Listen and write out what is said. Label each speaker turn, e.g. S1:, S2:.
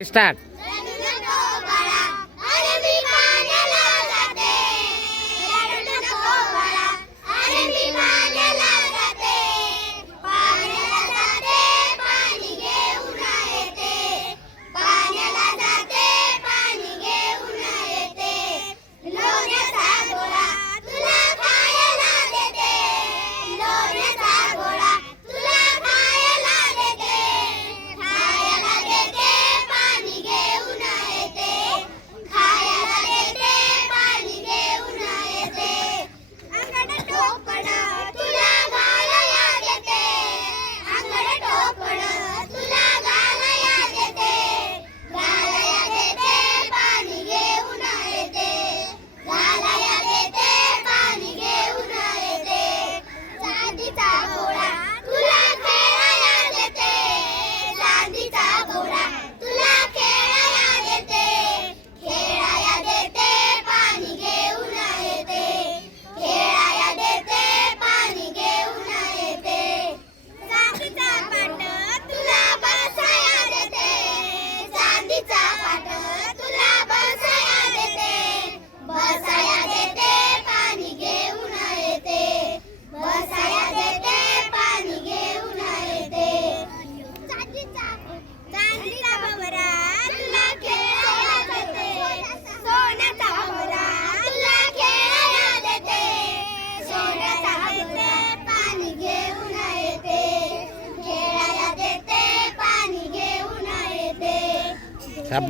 S1: start
S2: 回答我 সাব্বা